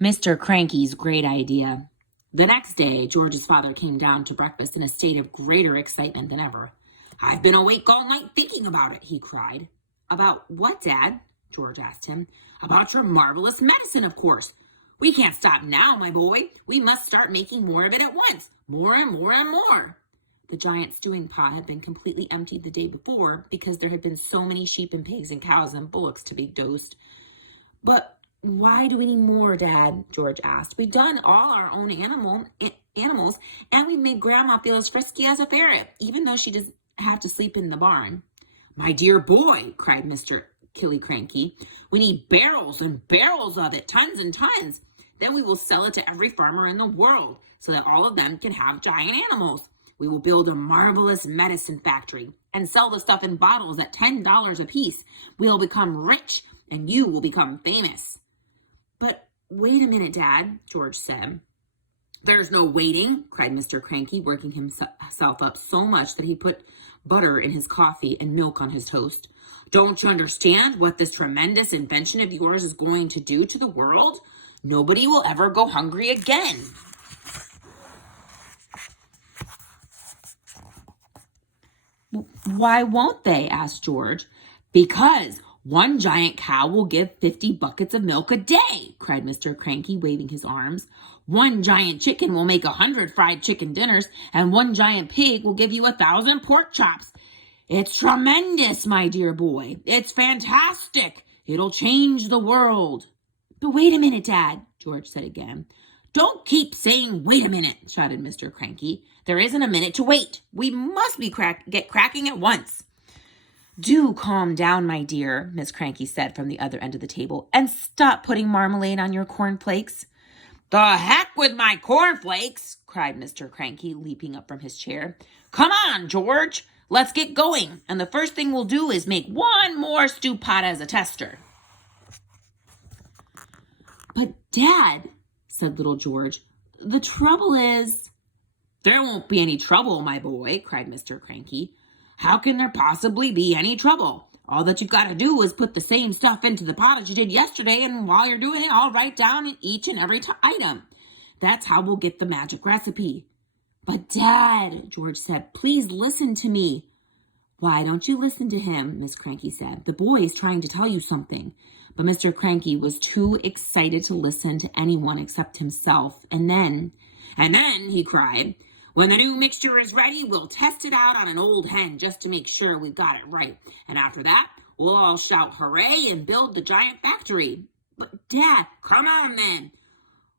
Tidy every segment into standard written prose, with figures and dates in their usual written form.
Mr. Kranky's great idea. The next day, George's father came down to breakfast in a state of greater excitement than ever. "I've been awake all night thinking about it," he cried. "About what, Dad?" George asked him. "About your marvelous medicine, of course. We can't stop now, my boy. We must start making more of it at once. More and more and more." The giant stewing pot had been completely emptied the day before because there had been so many sheep and pigs and cows and bullocks to be dosed. "But why do we need more, Dad?" George asked. "We've done all our own animals, and we've made Grandma feel as frisky as a ferret, even though she does have to sleep in the barn." "My dear boy," cried Mr. Kranky, "we need barrels and barrels of it, tons and tons. Then we will sell it to every farmer in the world so that all of them can have giant animals. We will build a marvelous medicine factory and sell the stuff in bottles at $10 a piece. We'll become rich, and you will become famous." "But wait a minute, Dad," George said. "There's no waiting," cried Mr. Kranky, working himself up so much that he put butter in his coffee and milk on his toast. "Don't you understand what this tremendous invention of yours is going to do to the world? Nobody will ever go hungry again." "Why won't they?" asked George. "Because one giant cow will give 50 buckets of milk a day," cried Mr. Kranky, waving his arms. "One giant chicken will make 100 fried chicken dinners, and one giant pig will give you 1,000 pork chops. It's tremendous, my dear boy. It's fantastic. It'll change the world." "But wait a minute, Dad," George said again. "Don't keep saying wait a minute," shouted Mr. Kranky. "There isn't a minute to wait. We must get cracking at once." "Do calm down, my dear," Miss Kranky said from the other end of the table, "and stop putting marmalade on your cornflakes." "The heck with my cornflakes," cried Mr. Kranky, leaping up from his chair. "Come on, George. Let's get going. And the first thing we'll do is make one more stew pot as a tester." "But, Dad," said little George, "the trouble is—" "There won't be any trouble, my boy," cried Mr. Kranky. "How can there possibly be any trouble? All that you've got to do is put the same stuff into the pot as you did yesterday, and while you're doing it, I'll write down each and every item. That's how we'll get the magic recipe." "But, Dad," George said, "please listen to me." "Why don't you listen to him?" Miss Kranky said. "The boy is trying to tell you something." But Mr. Kranky was too excited to listen to anyone except himself. And then, he cried, "when the new mixture is ready, we'll test it out on an old hen just to make sure we've got it right. And after that, we'll all shout hooray and build the giant factory." "But, Dad—" "Come on, then.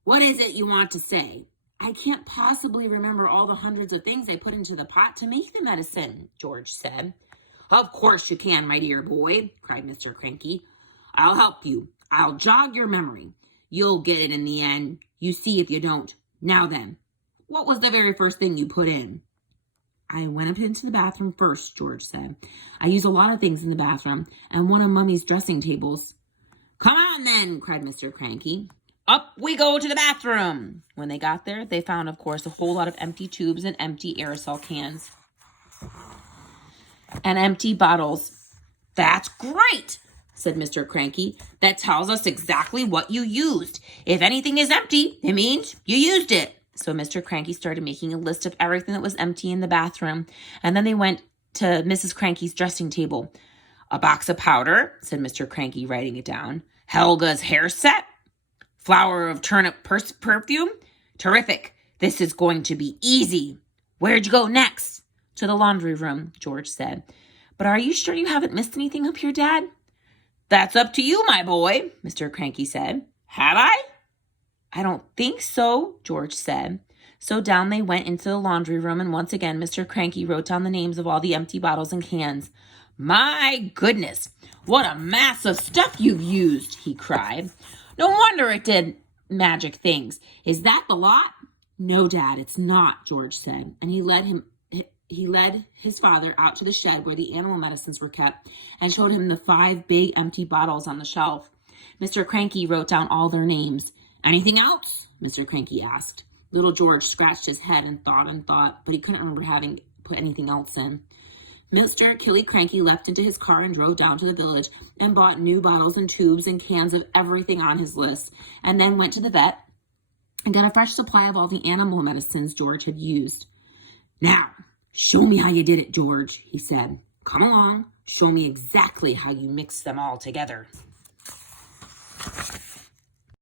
What is it you want to say?" "I can't possibly remember all the hundreds of things I put into the pot to make the medicine," George said. "Of course you can, my dear boy," cried Mr. Kranky. "I'll help you. I'll jog your memory. You'll get it in the end. You see if you don't. Now then, what was the very first thing you put in?" "I went up into the bathroom first," George said. "I use a lot of things in the bathroom, and one of Mummy's dressing tables." "Come on, then," cried Mr. Kranky. "Up we go to the bathroom." When they got there, they found, of course, a whole lot of empty tubes and empty aerosol cans and empty bottles. "That's great," said Mr. Kranky. "That tells us exactly what you used. If anything is empty, it means you used it." So Mr. Kranky started making a list of everything that was empty in the bathroom. And then they went to Mrs. Kranky's dressing table. "A box of powder," said Mr. Kranky, writing it down. "Helga's hair set. Flower of turnip perfume. Terrific. This is going to be easy. Where'd you go next?" "To the laundry room," George said. "But are you sure you haven't missed anything up here, Dad?" "That's up to you, my boy," Mr. Kranky said. "Have I?" "I don't think so," George said. So down they went into the laundry room, and once again Mr. Kranky wrote down the names of all the empty bottles and cans. "My goodness, what a mass of stuff you've used," he cried. "No wonder it did magic things. Is that the lot?" "No, Dad, it's not," George said, and he led his father out to the shed where the animal medicines were kept and showed him the 5 big empty bottles on the shelf. Mr. Kranky wrote down all their names. "Anything else?" Mr. Kranky asked. Little George scratched his head and thought, but he couldn't remember having put anything else in. Mr. Kranky leapt into his car and drove down to the village and bought new bottles and tubes and cans of everything on his list, and then went to the vet and got a fresh supply of all the animal medicines George had used. "Now, show me how you did it, George," he said. "Come along, show me exactly how you mixed them all together."